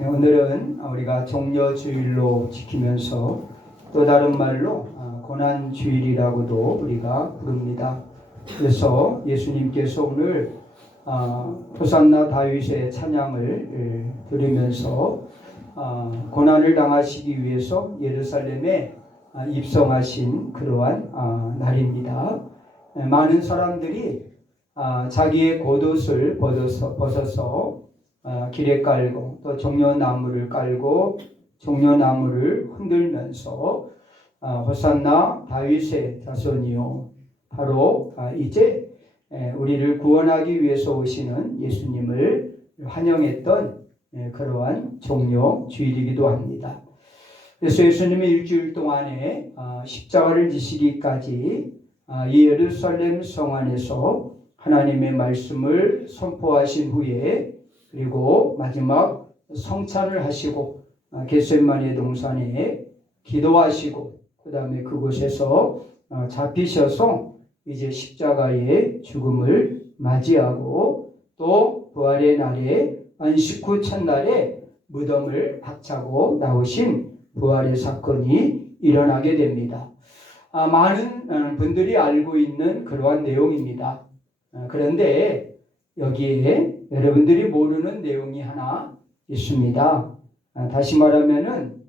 오늘은 우리가 종려주일로 지키면서 또 다른 말로 고난주일이라고도 우리가 부릅니다. 그래서 예수님께서 오늘 호산나 다윗의 찬양을 들으면서 고난을 당하시기 위해서 예루살렘에 입성하신 그러한 날입니다. 많은 사람들이 자기의 겉옷을 벗어서 길에 깔고 또 종려나무를 깔고 종려나무를 흔들면서 호산나 다윗의 자손이요, 바로 이제 우리를 구원하기 위해서 오시는 예수님을 환영했던 그러한 종려주일이기도 합니다. 그래서 예수님이 일주일 동안에 십자가를 지시기까지 이 예루살렘 성 안에서 하나님의 말씀을 선포하신 후에, 그리고 마지막 성찬을 하시고 겟세마네 동산에 기도하시고 그 다음에 그곳에서 잡히셔서 이제 십자가의 죽음을 맞이하고 또 부활의 날에 안식 후 첫날에 무덤을 박차고 나오신 부활의 사건이 일어나게 됩니다. 많은 분들이 알고 있는 그러한 내용입니다. 그런데 여기에 여러분들이 모르는 내용이 하나 있습니다. 다시 말하면은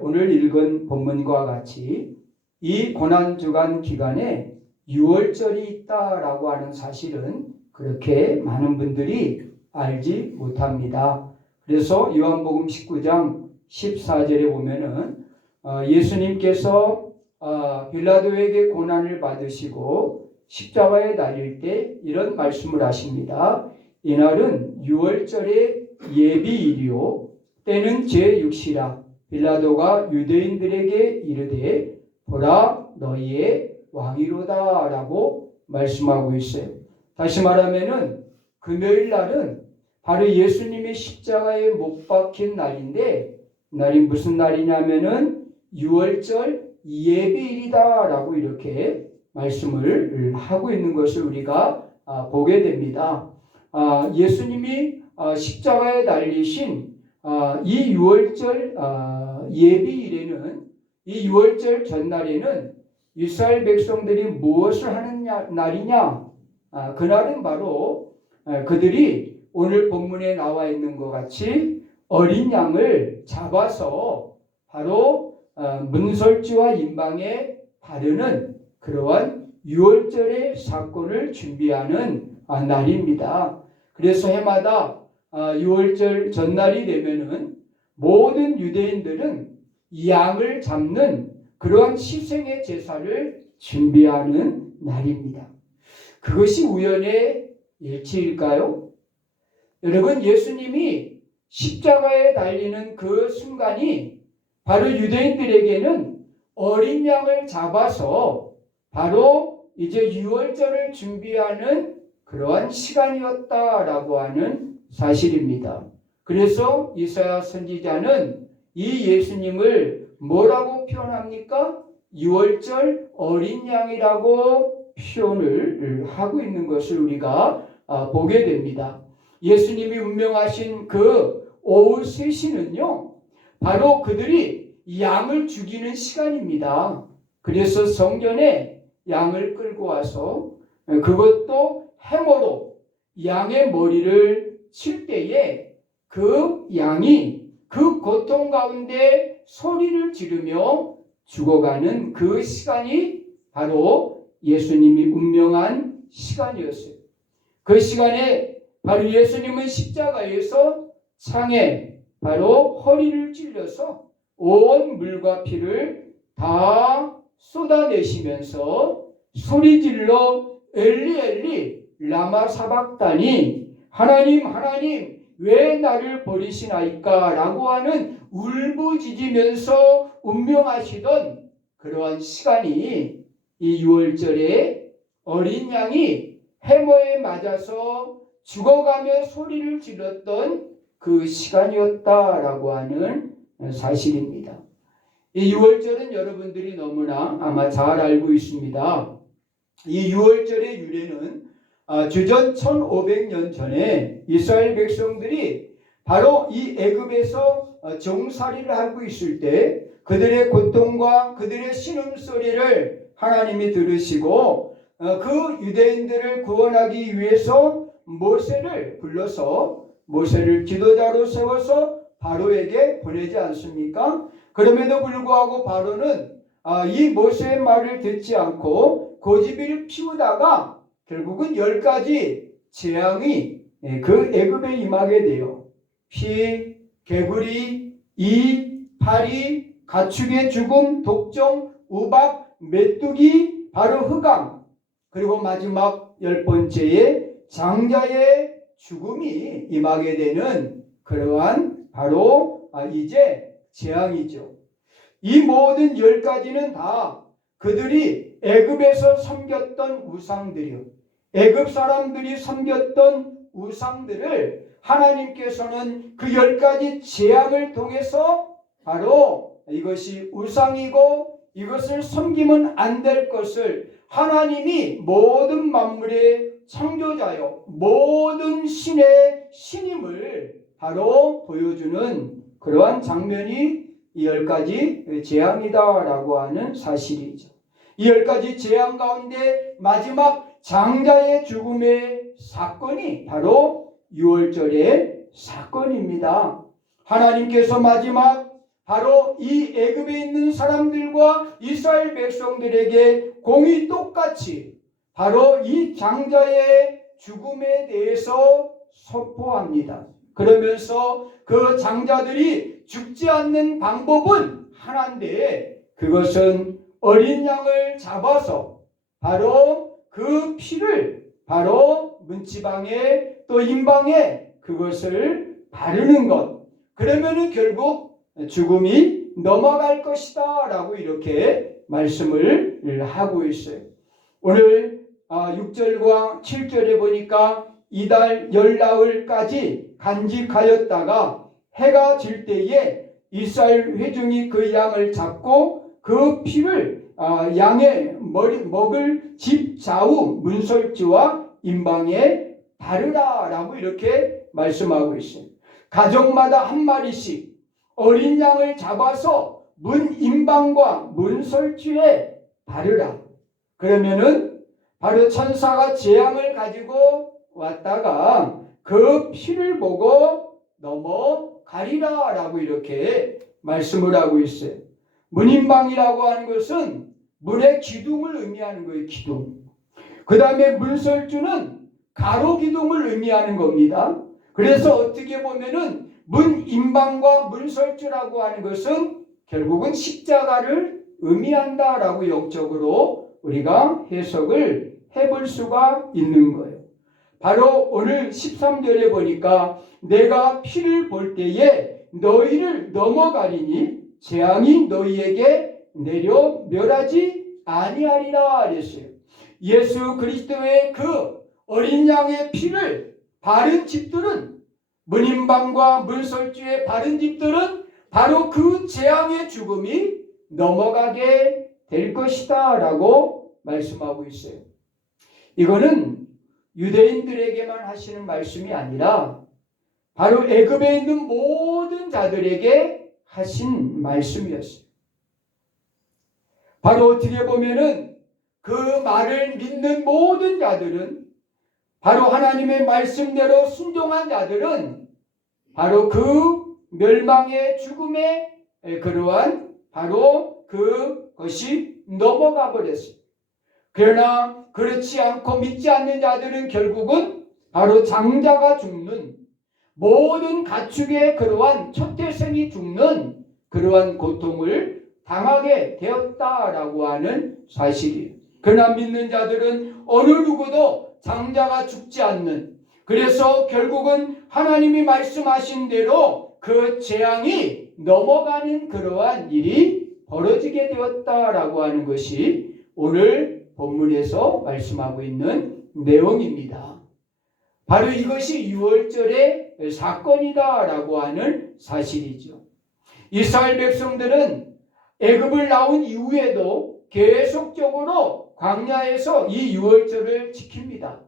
오늘 읽은 본문과 같이 이 고난주간 기간에 유월절이 있다라고 하는 사실은 그렇게 많은 분들이 알지 못합니다. 그래서 요한복음 19장 14절에 보면은 예수님께서 빌라도에게 고난을 받으시고 십자가에 달릴 때 이런 말씀을 하십니다. 이날은 유월절의 예비일이요 때는 제6시라. 빌라도가 유대인들에게 이르되 보라 너희의 왕이로다 라고 말씀하고 있어요. 다시 말하면은 금요일 날은 바로 예수님의 십자가에 못 박힌 날인데, 날이 무슨 날이냐면은 유월절 예비일이다 라고 이렇게 말씀을 하고 있는 것을 우리가 보게 됩니다. 예수님이 십자가에 달리신 이 유월절 예비일에는, 이 유월절 전날에는 이스라엘 백성들이 무엇을 하는 날이냐? 그날은 바로 그들이 오늘 본문에 나와 있는 것 같이 어린 양을 잡아서 바로 문설주와 임방에 바르는 그러한 유월절의 사건을 준비하는 날입니다. 그래서 해마다 유월절 전날이 되면은 모든 유대인들은 양을 잡는 그러한 희생의 제사를 준비하는 날입니다. 그것이 우연의 일치일까요? 여러분, 예수님이 십자가에 달리는 그 순간이 바로 유대인들에게는 어린 양을 잡아서 바로 이제 유월절을 준비하는 그러한 시간이었다라고 하는 사실입니다. 그래서 이사야 선지자는 이 예수님을 뭐라고 표현합니까? 유월절 어린 양이라고 표현을 하고 있는 것을 우리가 보게 됩니다. 예수님이 운명하신 그 오후 3시는요, 바로 그들이 양을 죽이는 시간입니다. 그래서 성전에 양을 끌고 와서 그것도 해머로 양의 머리를 칠 때에 그 양이 그 고통 가운데 소리를 지르며 죽어가는 그 시간이 바로 예수님이 운명한 시간이었어요. 그 시간에 바로 예수님은 십자가에서 창에 바로 허리를 찔려서 온 물과 피를 다 쏟아내시면서 소리질러 엘리 엘리 라마 사박다니, 하나님 하나님 왜 나를 버리시나이까 라고 하는 울부짖으면서 운명하시던 그러한 시간이 이 유월절에 어린 양이 해머에 맞아서 죽어가며 소리를 질렀던 그 시간이었다라고 하는 사실입니다. 이 유월절은 여러분들이 너무나 아마 잘 알고 있습니다. 이 유월절의 유래는 주전 1500년 전에 이스라엘 백성들이 바로 이 애굽에서 종살이를 하고 있을 때 그들의 고통과 그들의 신음소리를 하나님이 들으시고 그 유대인들을 구원하기 위해서 모세를 불러서 모세를 지도자로 세워서 바로에게 보내지 않습니까? 그럼에도 불구하고 바로는 이 모세의 말을 듣지 않고 고집을 피우다가 결국은 10가지 재앙이 그 애굽에 임하게 돼요. 피, 개구리, 이, 파리, 가축의 죽음, 독종, 우박, 메뚜기, 바로 흑암, 그리고 마지막 10번째에 장자의 죽음이 임하게 되는 그러한 바로 이제 재앙이죠. 이 모든 10가지는 다 그들이 애굽에서 섬겼던 우상들이요, 애굽 사람들이 섬겼던 우상들을 하나님께서는 그 10가지 재앙을 통해서 바로 이것이 우상이고 이것을 섬기면 안 될 것을 하나님이 모든 만물의 창조자요 모든 신의 신임을 바로 보여주는 그러한 장면이 이 10가지 재앙이다라고 하는 사실이죠. 이 10가지 재앙 가운데 마지막 장자의 죽음의 사건이 바로 유월절의 사건입니다. 하나님께서 마지막 바로 이 애굽에 있는 사람들과 이스라엘 백성들에게 공이 똑같이 바로 이 장자의 죽음에 대해서 선포합니다. 그러면서 그 장자들이 죽지 않는 방법은 하나인데 그것은 어린 양을 잡아서 바로 그 피를 바로 문지방에 또 임방에 그것을 바르는 것. 그러면은 결국 죽음이 넘어갈 것이다 라고 이렇게 말씀을 하고 있어요. 오늘 6절과 7절에 보니까 이달 열나흘까지 간직하였다가 해가 질 때에 이스라엘 회중이 그 양을 잡고 그 피를 양의 먹을 집 좌우 문설주와 임방에 바르라 라고 이렇게 말씀하고 있어요. 가정마다 한 마리씩 어린 양을 잡아서 문 임방과 문설주에 바르라. 그러면은 바로 천사가 재앙을 가지고 왔다가 그 피를 보고 넘어가리라 라고 이렇게 말씀을 하고 있어요. 문임방이라고 하는 것은 문의 기둥을 의미하는 거예요. 기둥. 그 다음에 문설주는 가로 기둥을 의미하는 겁니다. 그래서 어떻게 보면은 문임방과 문설주라고 하는 것은 결국은 십자가를 의미한다라고 영적으로 우리가 해석을 해볼 수가 있는 거예요. 바로 오늘 13절에 보니까 내가 피를 볼 때에 너희를 넘어가리니 재앙이 너희에게 내려 멸하지 아니하리라 그랬어요. 예수 그리스도의 그 어린 양의 피를 바른 집들은 문임방과 문설주에 바른 집들은 바로 그 재앙의 죽음이 넘어가게 될 것이다 라고 말씀하고 있어요. 이거는 유대인들에게만 하시는 말씀이 아니라 바로 애굽에 있는 모든 자들에게 하신 말씀이었어요. 바로 어떻게 보면은 그 말을 믿는 모든 자들은 바로 하나님의 말씀대로 순종한 자들은 바로 그 멸망의 죽음의 그러한 바로 그것이 넘어가 버렸어요. 그러나 그렇지 않고 믿지 않는 자들은 결국은 바로 장자가 죽는 모든 가축의 그러한 첫 태생이 죽는 그러한 고통을 당하게 되었다라고 하는 사실이에요. 그러나 믿는 자들은 어느 누구도 장자가 죽지 않는, 그래서 결국은 하나님이 말씀하신 대로 그 재앙이 넘어가는 그러한 일이 벌어지게 되었다라고 하는 것이 오늘 본문에서 말씀하고 있는 내용입니다. 바로 이것이 유월절의 사건이다라고 하는 사실이죠. 이스라엘 백성들은 애굽을 나온 이후에도 계속적으로 광야에서 이 유월절을 지킵니다.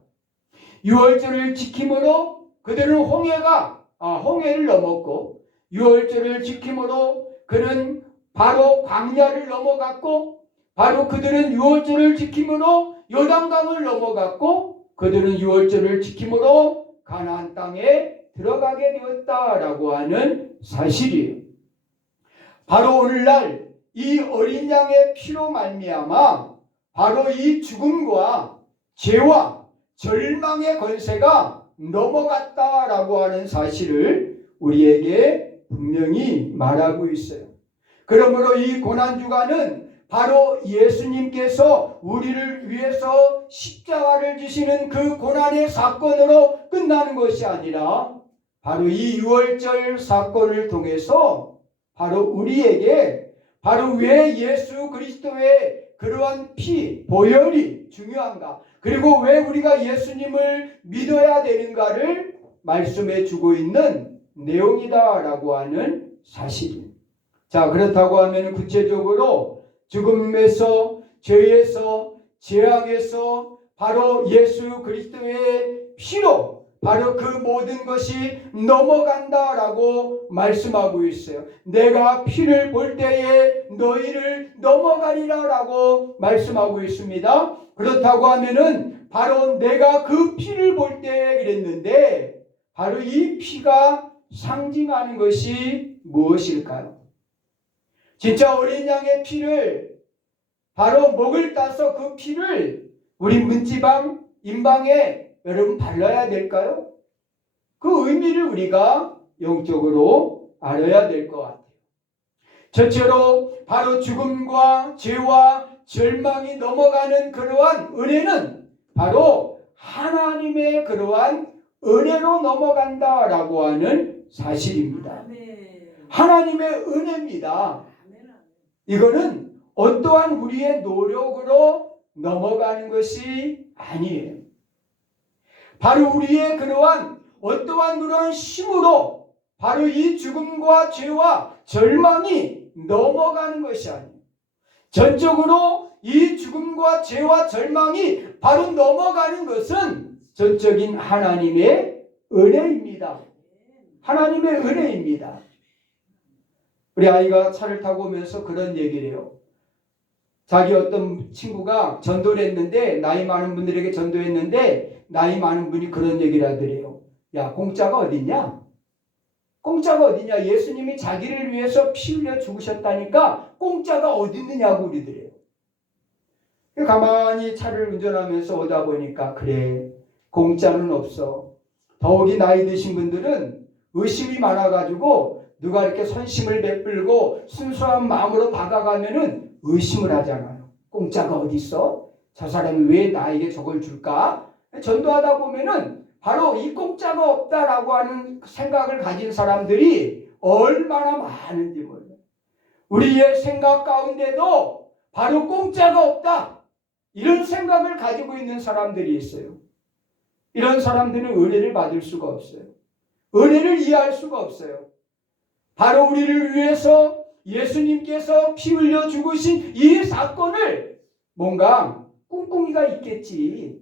유월절을 지킴으로 그들은 홍해가 홍해를 넘었고 유월절을 지킴으로 그는 바로 광야를 넘어갔고 바로 그들은 유월절을 지킴으로 요단강을 넘어갔고 그들은 유월절을 지킴으로 가나안 땅에 들어가게 되었다라고 하는 사실이에요. 바로 오늘날 이 어린 양의 피로 말미암아 바로 이 죽음과 죄와 절망의 권세가 넘어갔다라고 하는 사실을 우리에게 분명히 말하고 있어요. 그러므로 이 고난주간은 바로 예수님께서 우리를 위해서 십자가를 지시는 그 고난의 사건으로 끝나는 것이 아니라 바로 이 유월절 사건을 통해서 바로 우리에게 바로 왜 예수 그리스도의 그러한 피, 보혈이 중요한가, 그리고 왜 우리가 예수님을 믿어야 되는가를 말씀해 주고 있는 내용이다라고 하는 사실입니다. 자, 그렇다고 하면 구체적으로 죽음에서, 죄에서, 재앙에서 바로 예수 그리스도의 피로 바로 그 모든 것이 넘어간다라고 말씀하고 있어요. 내가 피를 볼 때에 너희를 넘어가리라라고 말씀하고 있습니다. 그렇다고 하면은 바로 내가 그 피를 볼 때에 그랬는데 바로 이 피가 상징하는 것이 무엇일까요? 진짜 어린 양의 피를 바로 목을 따서 그 피를 우리 문지방, 임방에 여러분 발라야 될까요? 그 의미를 우리가 영적으로 알아야 될 것 같아요. 첫째로 바로 죽음과 죄와 절망이 넘어가는 그러한 은혜는 바로 하나님의 그러한 은혜로 넘어간다라고 하는 사실입니다. 하나님의 은혜입니다. 이거는 어떠한 우리의 노력으로 넘어가는 것이 아니에요. 바로 우리의 그러한 어떠한 그러한 힘으로 바로 이 죽음과 죄와 절망이 넘어가는 것이 아니에요. 전적으로 이 죽음과 죄와 절망이 바로 넘어가는 것은 전적인 하나님의 은혜입니다. 하나님의 은혜입니다. 우리 아이가 차를 타고 오면서 그런 얘기를 해요. 자기 어떤 친구가 전도를 했는데, 나이 많은 분들에게 전도했는데 나이 많은 분이 그런 얘기를 하더래요. 야, 공짜가 어딨냐? 공짜가 어딨냐? 예수님이 자기를 위해서 피 흘려 죽으셨다니까 공짜가 어디 있느냐고 그러더래요. 가만히 차를 운전하면서 오다 보니까 그래, 공짜는 없어. 더욱이 나이 드신 분들은 의심이 많아가지고 누가 이렇게 선심을 베풀고 순수한 마음으로 다가가면은 의심을 하잖아요. 공짜가 어디 있어? 저 사람이 왜 나에게 저걸 줄까? 전도하다 보면은 바로 이 공짜가 없다라고 하는 생각을 가진 사람들이 얼마나 많은지 몰라요. 우리의 생각 가운데도 바로 공짜가 없다, 이런 생각을 가지고 있는 사람들이 있어요. 이런 사람들은 은혜를 받을 수가 없어요. 은혜를 이해할 수가 없어요. 바로 우리를 위해서 예수님께서 피 흘려 죽으신 이 사건을 뭔가 꿍꿍이가 있겠지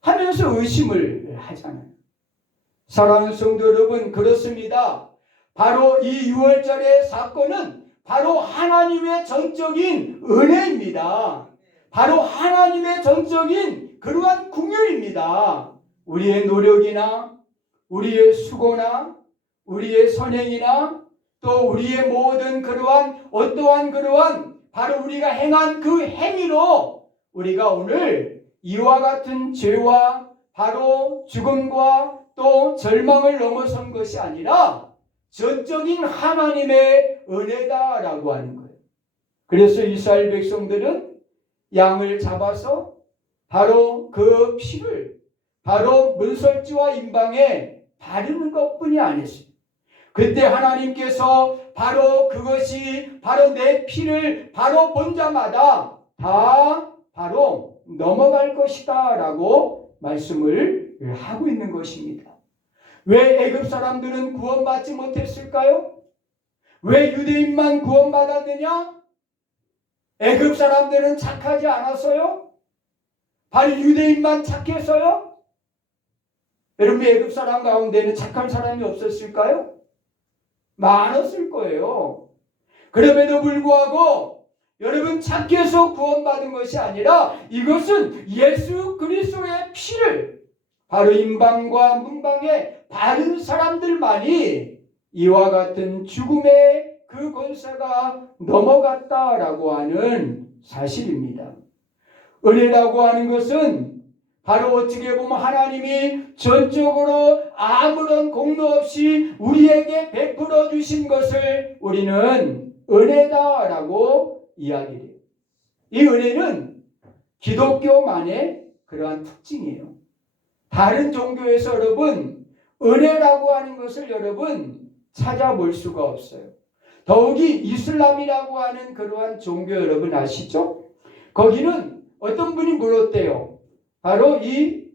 하면서 의심을 하잖아요. 사랑하는 성도 여러분, 그렇습니다. 바로 이 유월절의 사건은 바로 하나님의 전적인 은혜입니다. 바로 하나님의 전적인 그러한 긍휼입니다. 우리의 노력이나 우리의 수고나 우리의 선행이나 또 우리의 모든 그러한 어떠한 그러한 바로 우리가 행한 그 행위로 우리가 오늘 이와 같은 죄와 바로 죽음과 또 절망을 넘어선 것이 아니라 전적인 하나님의 은혜다라고 하는 거예요. 그래서 이스라엘 백성들은 양을 잡아서 바로 그 피를 바로 문설주와 임방에 바르는 것뿐이 아니었어요. 그때 하나님께서 바로 그것이 바로 내 피를 바로 본 자마다 다 바로 넘어갈 것이다 라고 말씀을 하고 있는 것입니다. 왜 애굽 사람들은 구원받지 못했을까요? 왜 유대인만 구원받았느냐? 애굽 사람들은 착하지 않았어요? 바로 유대인만 착해서요? 여러분 애굽 사람 가운데는 착한 사람이 없었을까요? 많았을 거예요. 그럼에도 불구하고 여러분 착히 해서 구원받은 것이 아니라 이것은 예수 그리스도의 피를 바로 임방과 문방의 바른 사람들만이 이와 같은 죽음의 그 권세가 넘어갔다라고 하는 사실입니다. 은혜라고 하는 것은 바로 어떻게 보면 하나님이 전적으로 아무런 공로 없이 우리에게 베풀어 주신 것을 우리는 은혜다라고 이야기해요. 이 은혜는 기독교만의 그러한 특징이에요. 다른 종교에서 여러분 은혜라고 하는 것을 여러분 찾아볼 수가 없어요. 더욱이 이슬람이라고 하는 그러한 종교 여러분 아시죠? 거기는 어떤 분이 물었대요. 바로 이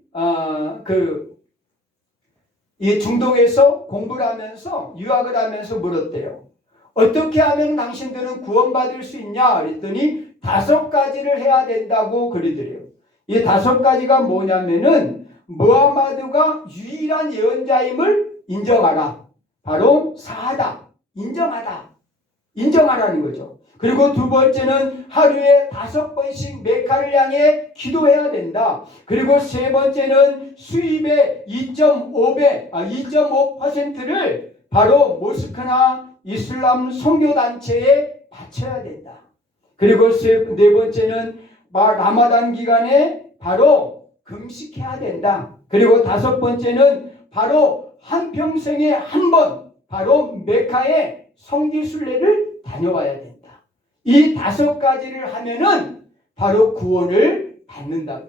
중동에서 공부를 하면서 유학을 하면서 물었대요. 어떻게 하면 당신들은 구원받을 수 있냐? 그랬더니 5가지를 해야 된다고 그러더래요. 이 5가지가 뭐냐면은 무하마드가 유일한 예언자임을 인정하라. 바로 사하다. 인정하라는 거죠. 그리고 두 번째는 하루에 5번씩 메카를 향해 기도해야 된다. 그리고 세 번째는 수입의 2.5%를 바로 모스크나 이슬람 선교단체에 바쳐야 된다. 그리고 네 번째는 라마단 기간에 바로 금식해야 된다. 그리고 5번째는 바로 한평생에 한 번 바로 메카의 성지순례를 다녀와야 된다. 이 5가지를 하면은 바로 구원을 받는다.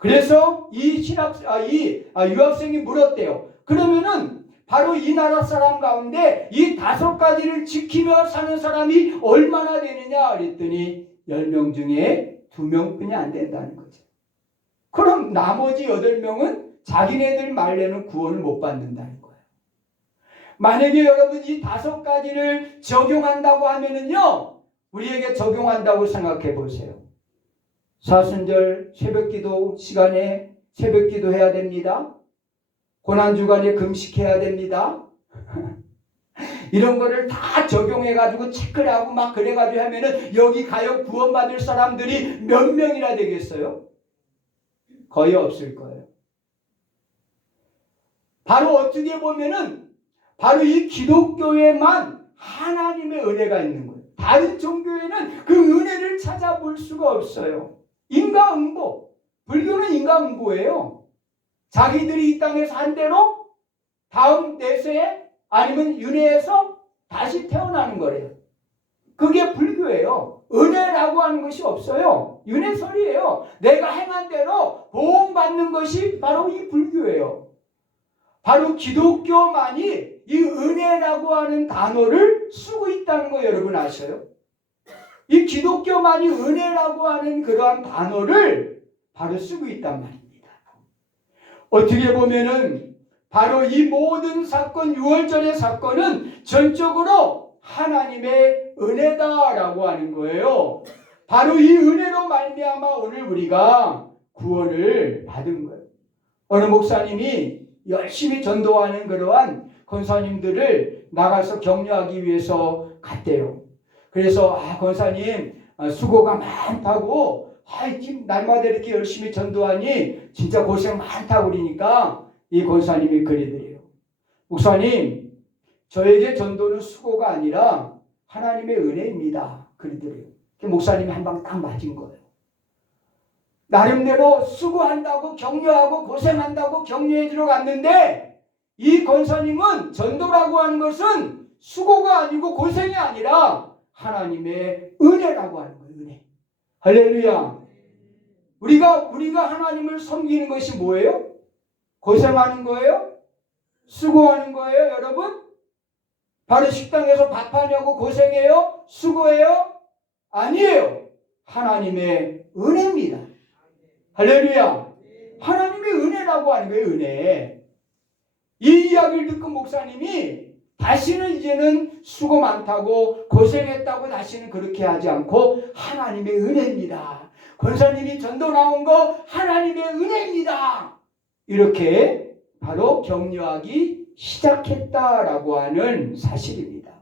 그래서 이 유학생이 물었대요. 그러면은 바로 이 나라 사람 가운데 이 5가지를 지키며 사는 사람이 얼마나 되느냐 그랬더니 10명 중에 2명뿐이 안 된다는 거죠. 그럼 나머지 8명은 자기네들 말로는 구원을 못 받는다는 거예요. 만약에 여러분 이 5가지를 적용한다고 하면은요, 우리에게 적용한다고 생각해 보세요. 사순절 새벽기도 시간에 새벽기도 해야 됩니다. 고난주간에 금식해야 됩니다. 이런 거를 다 적용해가지고 체크를 하고 막 그래가지고 하면은 여기 가요 구원받을 사람들이 몇 명이나 되겠어요? 거의 없을 거예요. 바로 어떻게 보면은 바로 이 기독교에만 하나님의 은혜가 있는 거예요. 다른 종교에는 그 은혜를 찾아볼 수가 없어요. 인과응보. 불교는 인과응보예요. 자기들이 이 땅에서 한 대로 다음 내세에 아니면 윤회에서 다시 태어나는 거래요. 그게 불교예요. 은혜라고 하는 것이 없어요. 윤회설이에요. 내가 행한 대로 보응받는 것이 바로 이 불교예요. 바로 기독교만이 이 은혜라고 하는 단어를 쓰고 있다는 거 여러분 아셔요? 이 기독교만이 은혜라고 하는 그러한 단어를 바로 쓰고 있단 말입니다. 어떻게 보면은 바로 이 모든 사건, 6월절의 사건은 전적으로 하나님의 은혜다라고 하는 거예요. 바로 이 은혜로 말미암아 오늘 우리가 구원을 받은 거예요. 어느 목사님이 열심히 전도하는 그러한 권사님들을 나가서 격려하기 위해서 갔대요. 그래서 권사님 수고가 많다고 지금 날마다 이렇게 열심히 전도하니 진짜 고생 많다고 그러니까 이 권사님이 그러더래요. 목사님 저에게 전도는 수고가 아니라 하나님의 은혜입니다. 그러더래요. 목사님이 한 방 딱 맞은 거예요. 나름대로 수고한다고 격려하고 고생한다고 격려해 주러 갔는데 이 권사님은 전도라고 하는 것은 수고가 아니고 고생이 아니라 하나님의 은혜라고 하는 거예요. 은혜. 할렐루야. 우리가 하나님을 섬기는 것이 뭐예요? 고생하는 거예요? 수고하는 거예요, 여러분? 바로 식당에서 밥하냐고 고생해요? 수고해요? 아니에요. 하나님의 은혜입니다. 할렐루야. 하나님의 은혜라고 하는 거예요. 은혜. 이 이야기를 듣고 목사님이 다시는 이제는 수고 많다고 고생했다고 다시는 그렇게 하지 않고 하나님의 은혜입니다. 권사님이 전도 나온 거 하나님의 은혜입니다. 이렇게 바로 격려하기 시작했다라고 하는 사실입니다.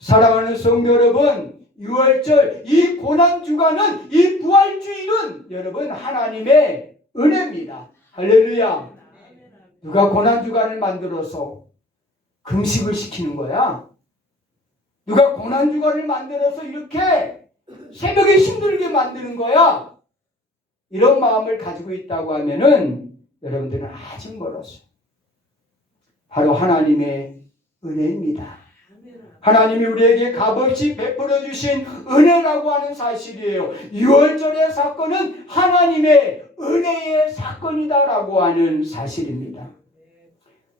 사랑하는 성도 여러분, 6월절 이 고난주간은, 이 부활주일은 여러분 하나님의 은혜입니다. 할렐루야. 누가 고난주간을 만들어서 금식을 시키는 거야? 누가 고난주간을 만들어서 이렇게 새벽에 힘들게 만드는 거야? 이런 마음을 가지고 있다고 하면은 여러분들은 아직 멀었어요. 바로 하나님의 은혜입니다. 하나님이 우리에게 값없이 베풀어 주신 은혜라고 하는 사실이에요. 6월절의 사건은 하나님의 은혜의 사건이다라고 하는 사실입니다.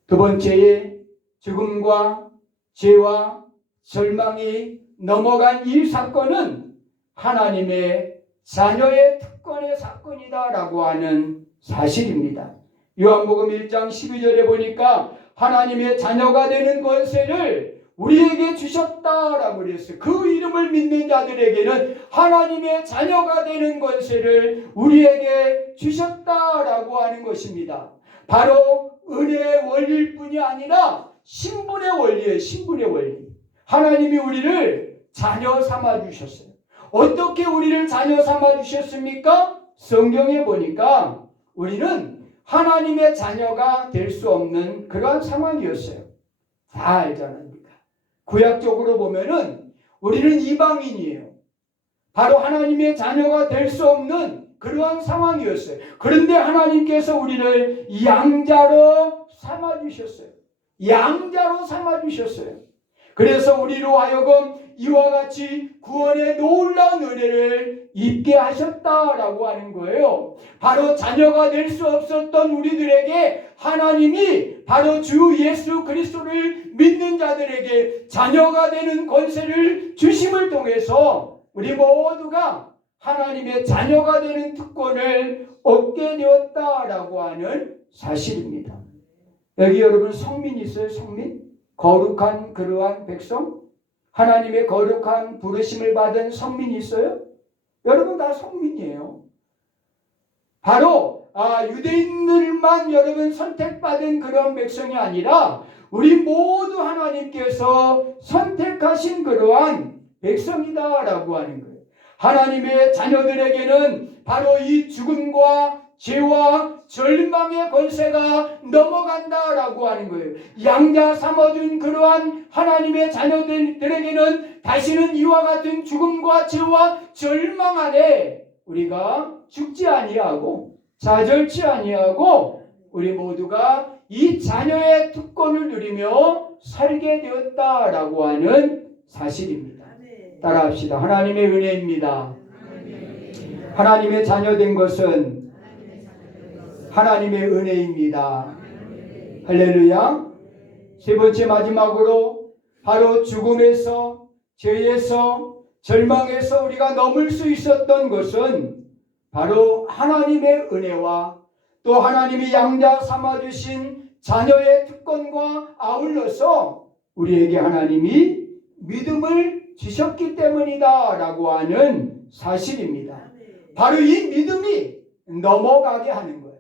두 번째에 죽음과 죄와 절망이 넘어간 이 사건은 하나님의 자녀의 특권의 사건이다라고 하는 사실입니다. 요한복음 1장 12절에 보니까 하나님의 자녀가 되는 권세를 우리에게 주셨다라고 그랬어요. 그 이름을 믿는 자들에게는 하나님의 자녀가 되는 권세를 우리에게 주셨다라고 하는 것입니다. 바로 은혜의 원리일 뿐이 아니라 신분의 원리예요. 신분의 원리. 하나님이 우리를 자녀 삼아 주셨어요. 어떻게 우리를 자녀 삼아 주셨습니까? 성경에 보니까 우리는 하나님의 자녀가 될 수 없는 그런 상황이었어요. 다 알잖아요. 구약적으로 보면은 우리는 이방인이에요. 바로 하나님의 자녀가 될 수 없는 그러한 상황이었어요. 그런데 하나님께서 우리를 양자로 삼아주셨어요. 양자로 삼아주셨어요. 그래서 우리로 하여금 이와 같이 구원의 놀라운 은혜를 입게 하셨다라고 하는 거예요. 바로 자녀가 될 수 없었던 우리들에게 하나님이 바로 주 예수 그리스도를 믿는 자들에게 자녀가 되는 권세를 주심을 통해서 우리 모두가 하나님의 자녀가 되는 특권을 얻게 되었다라고 하는 사실입니다. 여기 여러분 성민 있어요? 성민? 거룩한 그러한 백성? 하나님의 거룩한 부르심을 받은 성민이 있어요? 여러분 다 성민이에요. 바로 유대인들만 여러분 선택받은 그런 백성이 아니라 우리 모두 하나님께서 선택하신 그러한 백성이다라고 하는 거예요. 하나님의 자녀들에게는 바로 이 죽음과 죄와 절망의 권세가 넘어간다라고 하는 거예요. 양자 삼아준 그러한 하나님의 자녀들에게는 다시는 이와 같은 죽음과 죄와 절망 안에 우리가 죽지 아니하고 좌절치 아니하고 우리 모두가 이 자녀의 특권을 누리며 살게 되었다라고 하는 사실입니다. 따라합시다. 하나님의 은혜입니다. 하나님의 자녀된 것은 하나님의 은혜입니다. 할렐루야. 세 번째 마지막으로 바로 죽음에서 죄에서 절망에서 우리가 넘을 수 있었던 것은 바로 하나님의 은혜와 또 하나님이 양자 삼아주신 자녀의 특권과 아울러서 우리에게 하나님이 믿음을 주셨기 때문이다 라고 하는 사실입니다. 바로 이 믿음이 넘어가게 하는 거예요.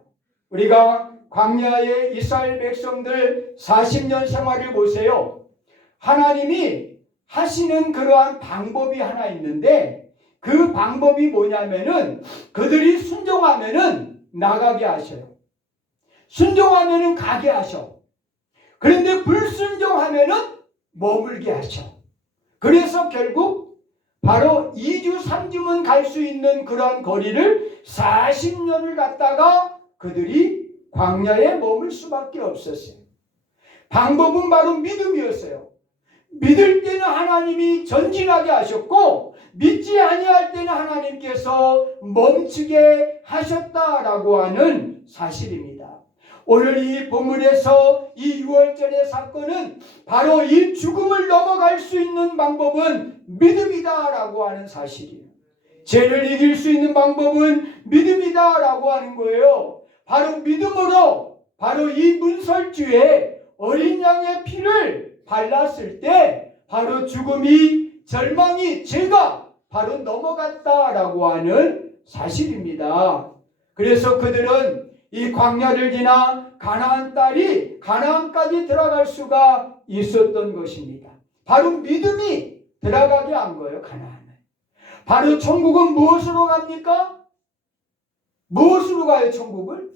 우리가 광야의 이스라엘 백성들 40년 생활을 보세요. 하나님이 하시는 그러한 방법이 하나 있는데 그 방법이 뭐냐면은 그들이 순종하면은 나가게 하셔요. 순종하면은 가게 하셔. 그런데 불순종하면은 머물게 하셔. 그래서 결국 바로 2주 3주면 갈 수 있는 그런 거리를 40년을 갔다가 그들이 광야에 머물 수밖에 없었어요. 방법은 바로 믿음이었어요. 믿을 때는 하나님이 전진하게 하셨고 믿지 아니할 때는 하나님께서 멈추게 하셨다라고 하는 사실입니다. 오늘 이 본문에서 이 6월절의 사건은 바로 이 죽음을 넘어갈 수 있는 방법은 믿음이다라고 하는 사실이에요. 죄를 이길 수 있는 방법은 믿음이다라고 하는 거예요. 바로 믿음으로 바로 이 문설주에 어린 양의 피를 발랐을 때 바로 죽음이 절망이 죄가 바로 넘어갔다라고 하는 사실입니다. 그래서 그들은 이 광야를 지나 가나안 딸이 가나안까지 들어갈 수가 있었던 것입니다. 바로 믿음이 들어가게 한 거예요. 가나안에. 바로 천국은 무엇으로 갑니까? 무엇으로 가요? 천국을?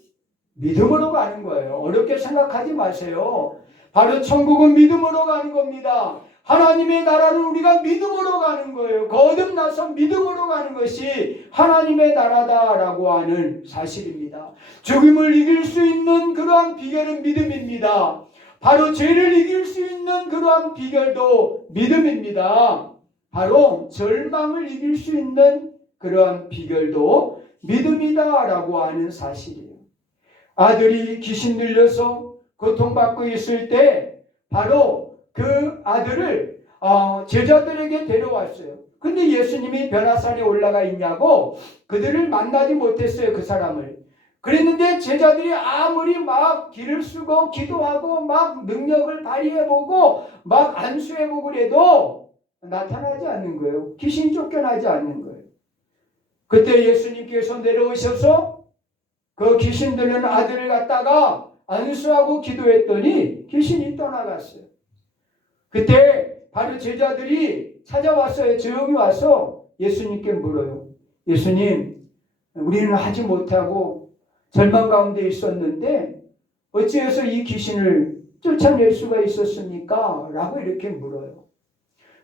믿음으로 가는 거예요. 어렵게 생각하지 마세요. 바로 천국은 믿음으로 가는 겁니다. 하나님의 나라는 우리가 믿음으로 가는 거예요. 거듭나서 믿음으로 가는 것이 하나님의 나라다라고 하는 사실입니다. 죽음을 이길 수 있는 그러한 비결은 믿음입니다. 바로 죄를 이길 수 있는 그러한 비결도 믿음입니다. 바로 절망을 이길 수 있는 그러한 비결도 믿음이다라고 하는 사실이에요. 아들이 귀신 들려서 고통받고 있을 때 바로 그 아들을 제자들에게 데려왔어요. 근데 예수님이 변화산에 올라가 있냐고 그들을 만나지 못했어요. 그 사람을. 그랬는데 제자들이 아무리 막 길을 쓰고 기도하고 막 능력을 발휘해보고 막 안수해보고 그래도 나타나지 않는 거예요. 귀신 쫓겨나지 않는 거예요. 그때 예수님께서 내려오셔서 그 귀신 들린 아들을 갖다가 안수하고 기도했더니 귀신이 떠나갔어요. 그때 바로 제자들이 찾아왔어요. 조용히 와서 예수님께 물어요. 예수님, 우리는 하지 못하고 절망 가운데 있었는데 어찌해서 이 귀신을 쫓아낼 수가 있었습니까? 라고 이렇게 물어요.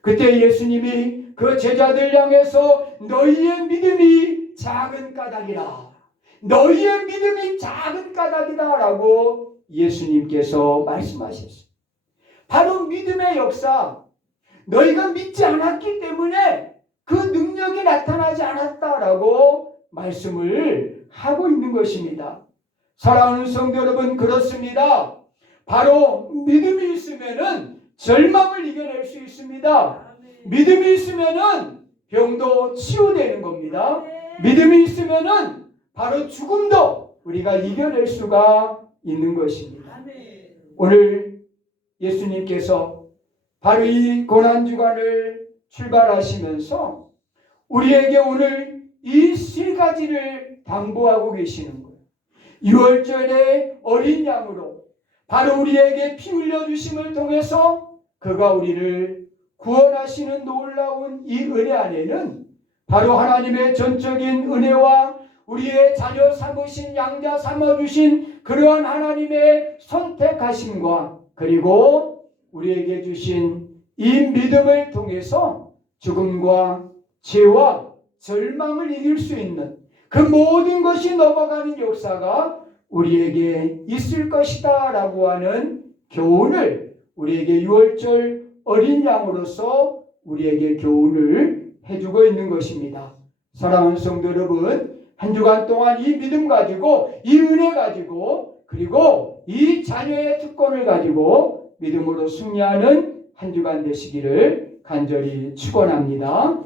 그때 예수님이 그 제자들 향해서 너희의 믿음이 작은 까닭이라. 너희의 믿음이 작은 까닭이다 라고 예수님께서 말씀하셨어요. 바로 믿음의 역사. 너희가 믿지 않았기 때문에 그 능력이 나타나지 않았다라고 말씀을 하고 있는 것입니다. 사랑하는 성도 여러분, 그렇습니다. 바로 믿음이 있으면은 절망을 이겨낼 수 있습니다. 믿음이 있으면은 병도 치유되는 겁니다. 믿음이 있으면은 바로 죽음도 우리가 이겨낼 수가 있는 것입니다. 오늘 예수님께서 바로 이 고난주간을 출발하시면서 우리에게 오늘 이 세 가지를 당부하고 계시는 거예요. 6월절에 어린 양으로 바로 우리에게 피 흘려주심을 통해서 그가 우리를 구원하시는 놀라운 이 은혜 안에는 바로 하나님의 전적인 은혜와 우리의 자녀 삼으신 양자 삼아주신 그러한 하나님의 선택하심과 그리고 우리에게 주신 이 믿음을 통해서 죽음과 죄와 절망을 이길 수 있는 그 모든 것이 넘어가는 역사가 우리에게 있을 것이다 라고 하는 교훈을 우리에게 6월절 어린 양으로서 우리에게 교훈을 해주고 있는 것입니다. 사랑하는 성도 여러분, 한 주간 동안 이 믿음 가지고 이 은혜 가지고 그리고 이 자녀의 특권을 가지고 믿음으로 승리하는 한 주간 되시기를 간절히 축원합니다.